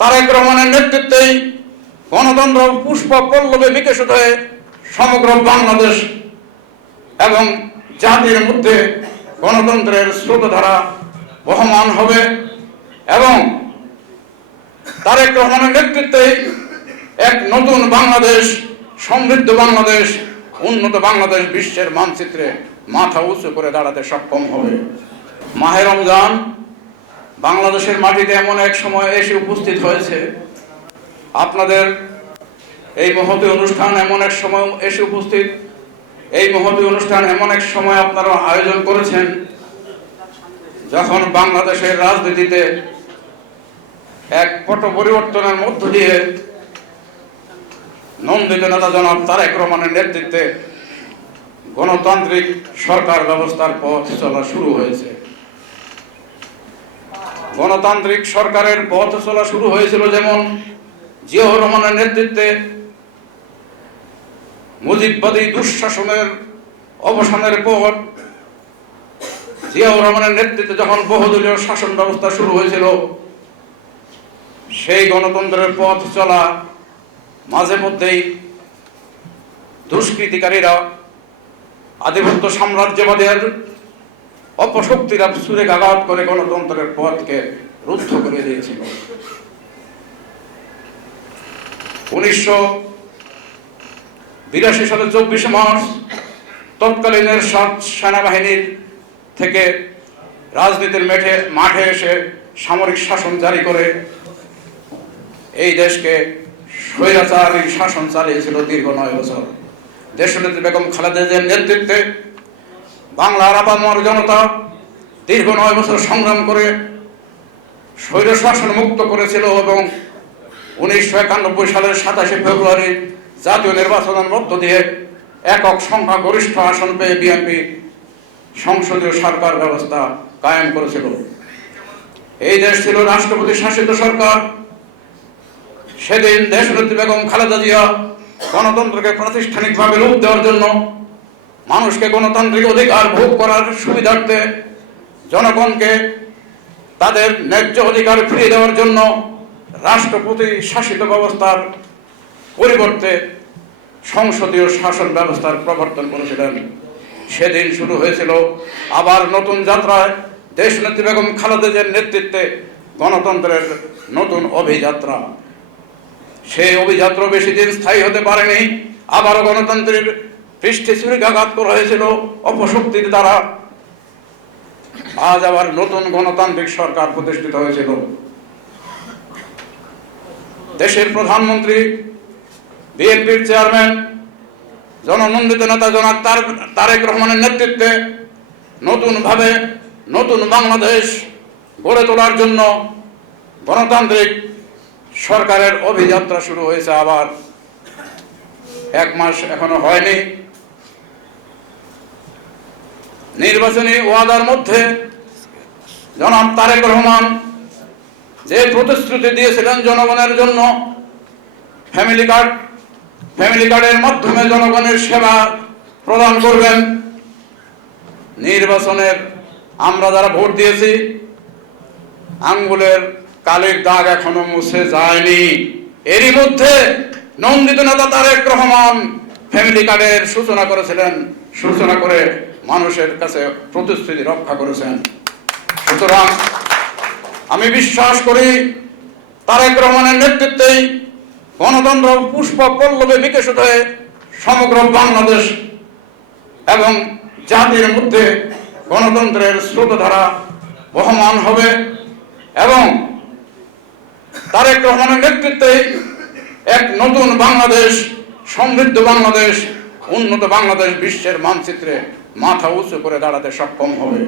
তারেক রহমানের নেতৃত্বেই গণতন্ত্র পুষ্প পল্লবে বিকশিত হয়ে সমগ্র বাংলাদেশ এবং জাতির মধ্যে গণতন্ত্রের স্রোতধারা বহমান হবে এবং তারেক রহমানের নেতৃত্বে এক নতুন বাংলাদেশ, সমৃদ্ধ বাংলাদেশ, উন্নত বাংলাদেশ বিশ্বের মানচিত্রে মাথা উঁচু করে দাঁড়াতে সক্ষম হবে। মাহে রমজান বাংলাদেশের মাটিতে এমন এক সময় এসে উপস্থিত হয়েছে, আপনাদের এই মহতী অনুষ্ঠান এমন এক সময় এসে উপস্থিত, এই মহতী অনুষ্ঠান এমন এক সময় আপনারা আয়োজন করেছেন যখন বাংলাদেশের রাজনীতিতে এক পট পরিবর্তনের মধ্য দিয়ে নন্দিত নেতা জনাব তারেক রহমানের নেতৃত্বে গণতান্ত্রিক সরকার ব্যবস্থার পথ চলা শুরু হয়েছে। গণতান্ত্রিক সরকারের পথ চলা শুরু হয়েছিল যেমন জিয়াউর রহমানের নেতৃত্বে মুজিববাদী দুঃশাসনের অবসানের পর জিয়াউর রহমানের নেতৃত্বে যখন বহুদলীয় শাসন ব্যবস্থা শুরু হয়েছিল, সেই গণতন্ত্রের পথ চলা মাঝে মধ্যেই দুষ্কৃতিকারীরা, আধিপত্য সাম্রাজ্যবাদের অপশক্তিরা ছুড়েঘাত করে গণতন্ত্রের পথকে রুদ্ধ করে দিয়েছিল। 1982 সালে 24 মার্চ তৎকালীন এরশাদ সেনাবাহিনীর থেকে রাজনীতির মাঠে এসে সামরিক শাসন জারি করে এই দেশকে স্বৈরাচারী শাসন চালিয়েছিল দীর্ঘ 9 বছর। দেশনেত্রী বেগম খালেদা জিয়ার নেতৃত্বে বাংলার আপামর জনতা দীর্ঘ 9 বছর সংগ্রাম করে স্বৈর শাসন মুক্ত করেছিল এবং 1991 সালের 27 ফেব্রুয়ারি জাতীয় নির্বাচনের মধ্য দিয়ে একক সংখ্যাগরিষ্ঠ আসন পেয়ে বিএনপি সংসদীয় সরকার ব্যবস্থা কায়েম করেছিল। এই দেশ ছিল রাষ্ট্রপতি শাসিত সরকার। সেদিন দেশনেত্রী বেগম খালেদা জিয়া গণতন্ত্রকে প্রাতিষ্ঠানিকভাবে রূপ দেওয়ার জন্য, মানুষকে গণতান্ত্রিক অধিকার ভোগ করার সুবিধার্থে, জনগণকে তাদের ন্যায্য অধিকার ফিরিয়ে দেওয়ার জন্য রাষ্ট্রপতি শাসিত ব্যবস্থার পরিবর্তে সংসদীয় শাসন ব্যবস্থার প্রবর্তন করেছিলেন। সেদিন শুরু হয়েছিল আবার নতুন যাত্রায় দেশনেত্রী বেগম খালেদা জিয়ার নেতৃত্বে গণতন্ত্রের নতুন অভিযাত্রা। সেই অভিযাত্রা বেশি দিন স্থায়ী হতে পারেনি। আবারও গণতন্ত্রের পৃষ্ঠে ছুরিকাঘাত করা হয়েছিল অপশক্তির দ্বারা। আজ আবার নতুন গণতান্ত্রিক সরকার প্রতিষ্ঠিত হয়েছিল। দেশের প্রধানমন্ত্রী, বিএনপির চেয়ারম্যান, জননন্দিত নেতা জনাব তারেক রহমানের নেতৃত্বে নতুনভাবে নতুন বাংলাদেশ গড়ে তোলার জন্য গণতান্ত্রিক সরকারের অভিযাত্রা শুরু হয়েছে। আবার 1 মাস এখনো হয়নি। নির্বাচনী ওয়াদার মধ্যে জনাব তারেক রহমান যে প্রতিশ্রুতি দিয়েছিলেন জনগণের জন্য, ফ্যামিলি কার্ডের মাধ্যমে জনগণের সেবা প্রদান করবেন। নির্বাচনের আমরা যারা ভোট দিয়েছি, আঙ্গুলের কালির দাগ এখনো মুছে যায়নি। এরই মধ্যে নন্দিত নেতা তারেক রহমান ফ্যামিলি কার্ডের সূচনা করেছিলেন, সূচনা করে মানুষের কাছে প্রতিশ্রুতি রক্ষা করেছেন। সুতরাং আমি বিশ্বাস করি তারেক রহমানের নেতৃত্বেই গণতন্ত্র পুষ্প পল্লবে বিকশিত হয়ে সমগ্র বাংলাদেশ এবং জাতির মধ্যে গণতন্ত্রের স্রোতধারা বহমান হবে এবং তারেক রহমানের নেতৃত্বে এক নতুন বাংলাদেশ, সমৃদ্ধ বাংলাদেশ, উন্নত বাংলাদেশ বিশ্বের মানচিত্রে মাথা উঁচু করে দাঁড়াতে সক্ষম হবে।